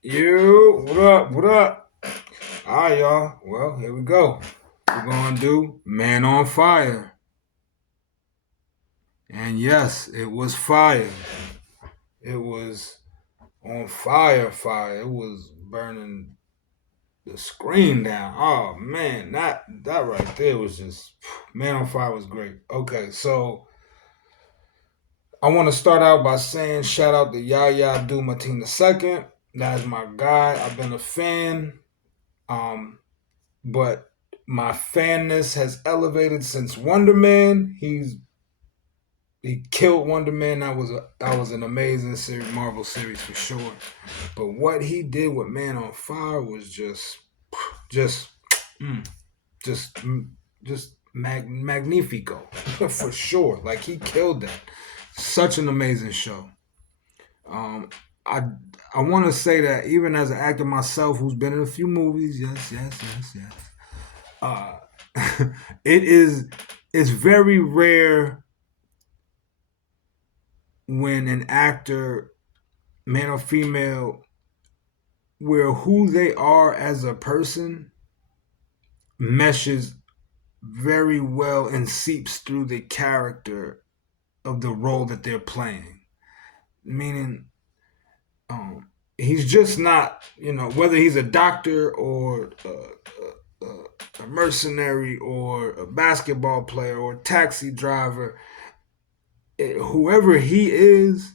Yo, what up? What up? All right, y'all. Well, here we go. We're gonna do Man on Fire. And yes, it was fire. It was on fire, fire. It was burning the screen down. Oh man, that right there was just Man on Fire was great. Okay, so I want to start out by saying shout out to Yahya Abdul Mateen II. That is my guy. I've been a fan. Um, but my fanness has elevated since Wonder Man. He killed Wonder Man. That was an amazing series, Marvel series for sure. But what he did with Man on Fire was just, mm, just, just magnifico for sure. Like he killed that. Such an amazing show. Um, I I want to say that even as an actor myself, who's been in a few movies, yes. Uh, it is it's very rare when an actor, man or female, where who they are as a person meshes very well and seeps through the character of the role that they're playing. Meaning, he's just not, whether he's a doctor or a mercenary or a basketball player or a taxi driver, whoever he is,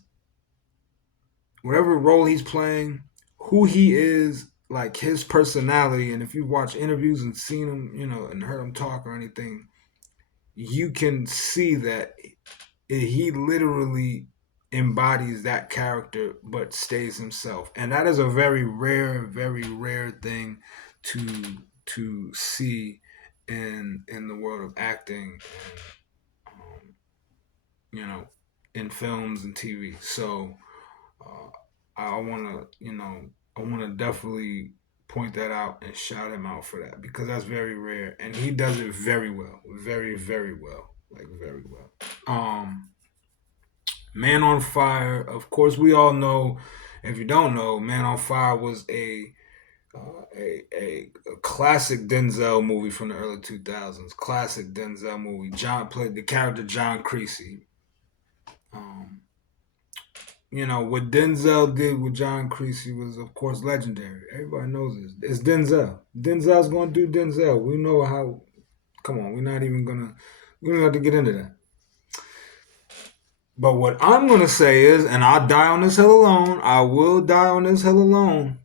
whatever role he's playing, who he is, like his personality, and if you watch interviews and seen him, and heard him talk or anything, you can see that he literally embodies that character but stays himself. And that is a very rare thing to see in the world of acting um, you know, in films and TV. So uh, I want to, I want to definitely point that out and shout him out for that because that's very rare, and he does it very well, very well, like very well. Man on Fire. Of course, we all know. If you don't know, Man on Fire was a classic Denzel movie from the early 2000s. Classic Denzel movie. John played the character John Creasy. Um, what Denzel did with John Creasy was, of course, legendary. Everybody knows this. It's Denzel. Denzel's going to do Denzel. We know how. Come on, we're not even gonna. We don't have to get into that. But what I'm gonna say is, and I'll die on this hill alone. I will die on this hill alone.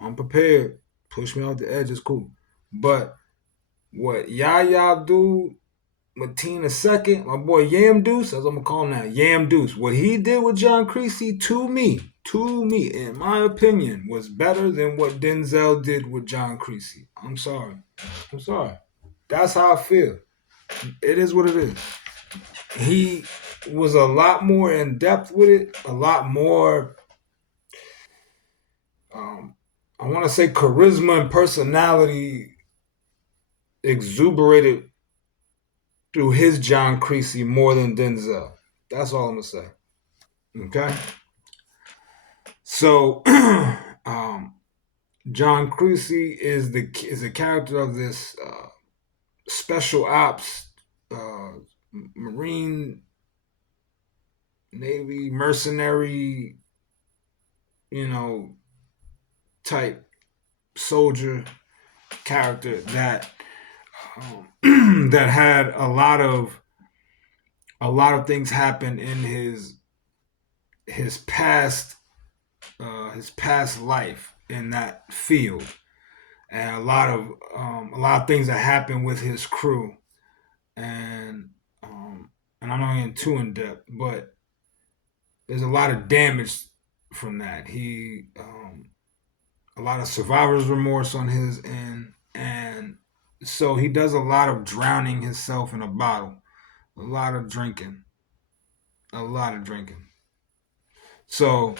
I'm prepared. Push me off the edge is cool. But what Yahya Abdul Mateen II, my boy Yam Deuce, as I'm gonna call him now, Yam Deuce. What he did with John Creasy, to me, in my opinion, was better than what Denzel did with John Creasy. I'm sorry. I'm sorry. That's how I feel. It is what it is. He was a lot more in depth with it, a lot more, um, I want to say, charisma and personality exuberated through his John Creasy more than Denzel. That's all I'm gonna say. Okay. So, John Creasy is a character of this special ops, uh, Marine, Navy, mercenary, you know, type soldier character that that had a lot of things happen in his past his past life in that field, and a lot of things that happened with his crew, and and I'm not getting too in depth, but there's a lot of damage from that. A lot of survivor's remorse on his end, and so he does a lot of drowning himself in a bottle, a lot of drinking, a lot of drinking. So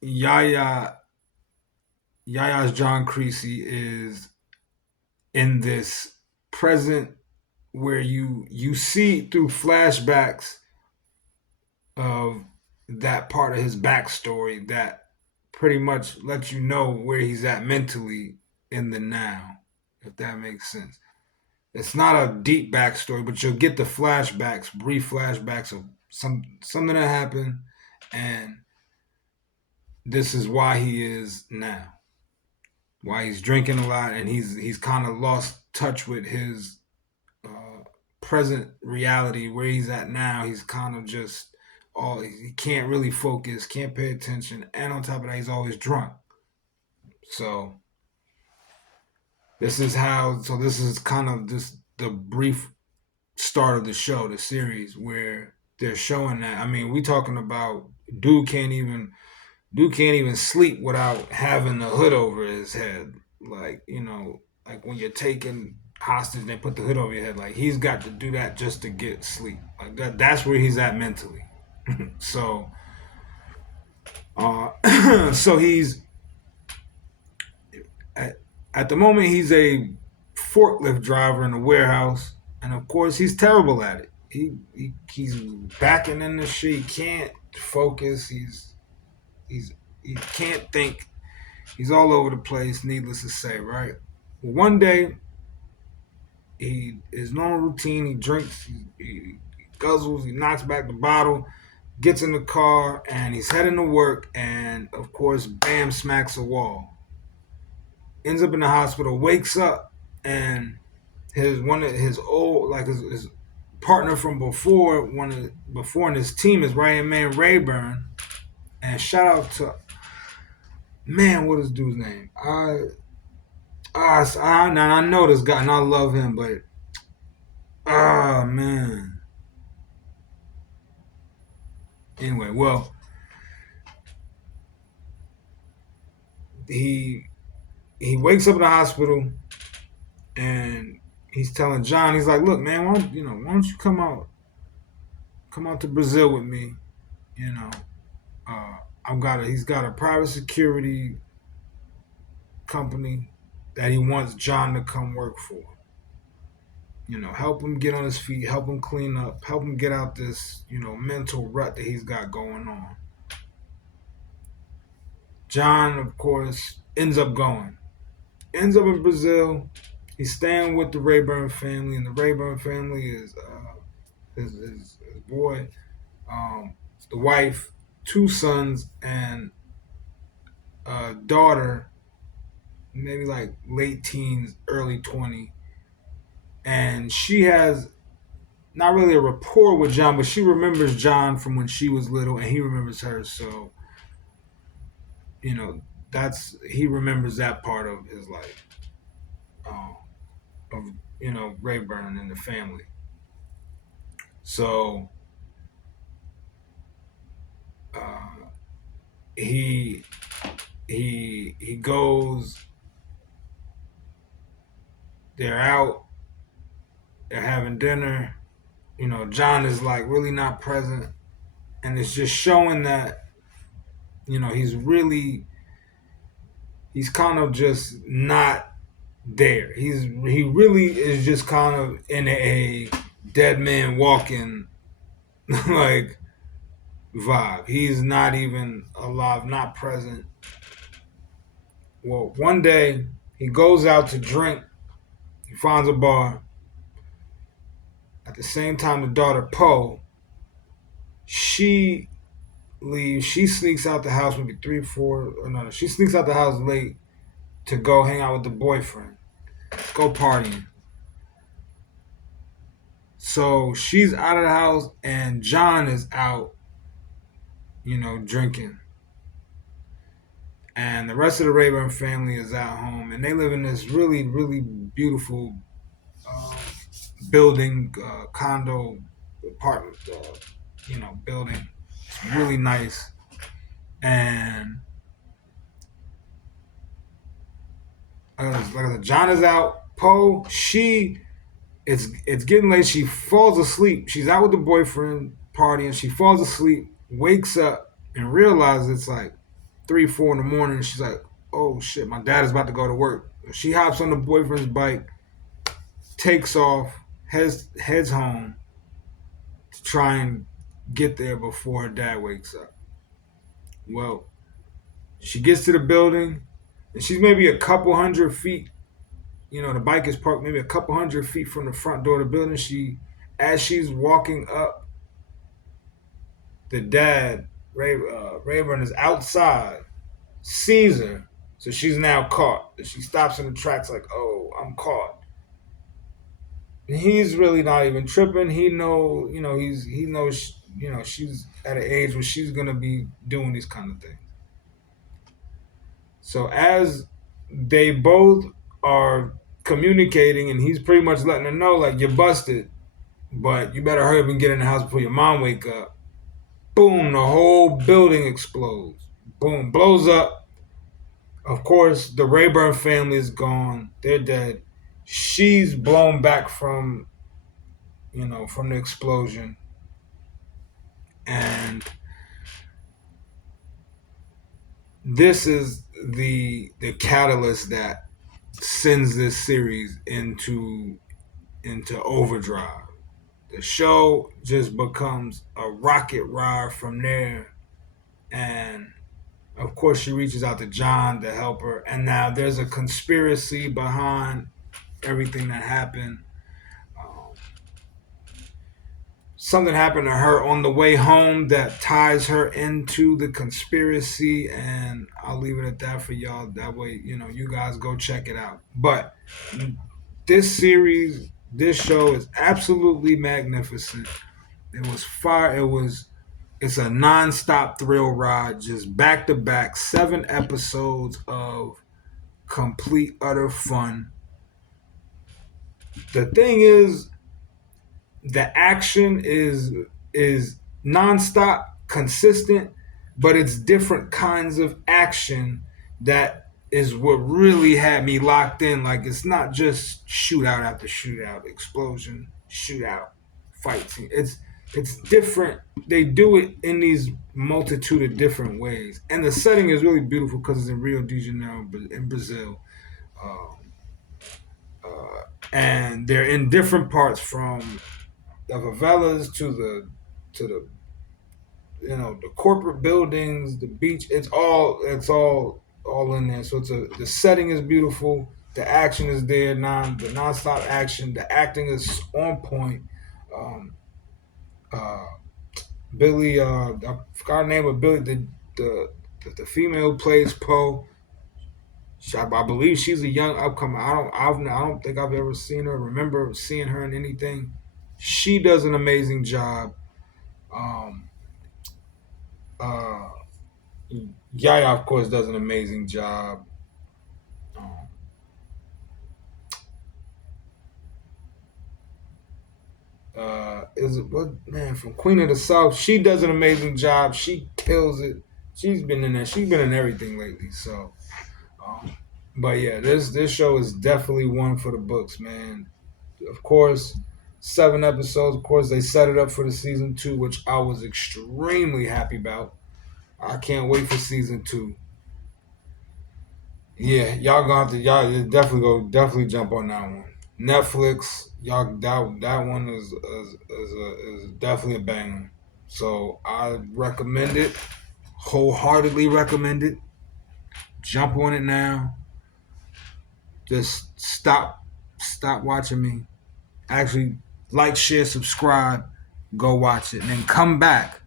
Yaya Yaya's John Creasy is in this present where you see through flashbacks of that part of his backstory that pretty much lets you know where he's at mentally in the now, if that makes sense. It's not a deep backstory, but you'll get the flashbacks, brief flashbacks of something that happened, and this is why he is now. Why he's drinking a lot, and he's kind of lost touch with his present reality, where he's at now. He's kind of just all he can't really focus, can't pay attention, and on top of that, he's always drunk. So this is how. So this is kind of just the brief start of the show, the series, where they're showing that. I mean, we talking about dude can't even sleep without having a hood over his head. Like, like when you're taken hostage and they put the hood over your head, like he's got to do that just to get sleep. Like that's where he's at mentally. So so he's at the moment he's a forklift driver in a warehouse, and of course he's terrible at it. He's backing in the shit. He can't focus. He can't think. He's all over the place. Needless to say, right? One day, his normal routine. He drinks. He guzzles. He knocks back the bottle. Gets in the car and he's heading to work. And of course, bam, smacks a wall. Ends up in the hospital. Wakes up and his old his partner from before in his team is right hand man Rayburn. And shout out to man, what is dude's name? I know this guy and I love him, but man. Anyway, well, he wakes up in the hospital and he's telling John, he's like, look, man, why don't you come out to Brazil with me? You know, he's got a private security company that he wants John to come work for. Help him get on his feet, help him clean up, help him get out this, mental rut that he's got going on. John, of course, ends up in Brazil. He's staying with the Rayburn family, and the Rayburn family is his boy, the wife, two sons, and a daughter, maybe like late teens, early 20. And she has not really a rapport with John, but she remembers John from when she was little, and he remembers her. So, he remembers that part of his life, of Rayburn and the family. So, he he goes. They're out. They're having dinner. John is like really not present, and it's just showing that he's kind of just not there. He really is just kind of in a dead man walking like vibe. He's not even alive, not present. Well, one day he goes out to drink. He finds a bar. At the same time, the daughter Poe, she leaves. She sneaks out the house maybe 3, 4. Or no, she sneaks out the house late to go hang out with the boyfriend. Go partying. So she's out of the house, and John is out, drinking. And the rest of the Rayburn family is at home, and they live in this really, really beautiful building, condo, apartment, building. It's really nice. And like I said, John is out. Poe, it's getting late. She falls asleep. She's out with the boyfriend partying. She falls asleep, wakes up, and realizes it's like 3, 4 in the morning. And she's like, "Oh shit, my dad is about to go to work." She hops on the boyfriend's bike, takes off, heads home to try and get there before her dad wakes up. Well, she gets to the building, and she's maybe a couple hundred feet. The bike is parked maybe a couple hundred feet from the front door of the building. As she's walking up, the dad, Rayburn, is outside, sees her, so she's now caught. She stops in the tracks like, "Oh, I'm caught." And he's really not even tripping. He knows, she's at an age where she's gonna be doing these kind of things. So as they both are communicating, and he's pretty much letting her know, like, you're busted, but you better hurry up and get in the house before your mom wake up. Boom, the whole building explodes. Boom, blows up. Of course, the Rayburn family is gone. They're dead. She's blown back from the explosion. And this is the catalyst that sends this series into overdrive. The show just becomes a rocket ride from there. And of course, she reaches out to John to help her. And now there's a conspiracy behind everything that happened. Um, Something happened to her on the way home that ties her into the conspiracy. And I'll leave it at that for y'all. That way, you guys go check it out. But this show is absolutely magnificent. It was fire. It's a non-stop thrill ride, just back to back, 7 episodes of complete utter fun. The thing is, the action is nonstop, consistent, but it's different kinds of action that is what really had me locked in. Like, it's not just shootout after shootout, explosion, shootout, fight scene. It's different. They do it in these multitude of different ways, and the setting is really beautiful because it's in Rio de Janeiro in Brazil. Um, and they're in different parts, from the favelas to the the corporate buildings, the beach. It's all in there. So the setting is beautiful. The action is there, the nonstop action. The acting is on point. Um, uh, Billy, I forgot her name, but Billy, the the female who plays Poe. I believe she's a young upcomer. I don't think I've ever seen her. Remember seeing her in anything. She does an amazing job. Um, uh, Yaya, of course, does an amazing job. Um, is it what man from Queen of the South? She does an amazing job. She kills it. She's been in there. She's been in everything lately. So, um, but yeah, this show is definitely one for the books, man. Of course, 7 episodes. Of course, they set it up for the season 2, which I was extremely happy about. I can't wait for season 2. Yeah, y'all gonna have to definitely jump on that one. Netflix, y'all that one is definitely a banger. So I recommend it, wholeheartedly recommend it. Jump on it now. Just stop watching me. Actually, like, share, subscribe, go watch it, and then come back,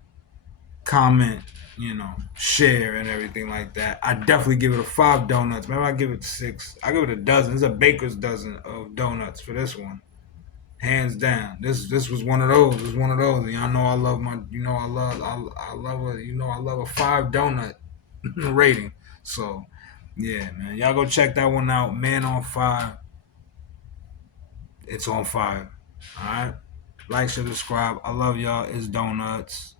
comment, share and everything like that. I definitely give it a 5 donuts. Maybe I give it 6. I give it a dozen. It's a baker's dozen of donuts for this one, hands down. This was one of those. It was one of those. And y'all know I love my. I love a. I love a 5 donut rating. So yeah, man, y'all go check that one out. Man on Fire. It's on fire. All right. Like, share, subscribe. I love y'all. It's donuts.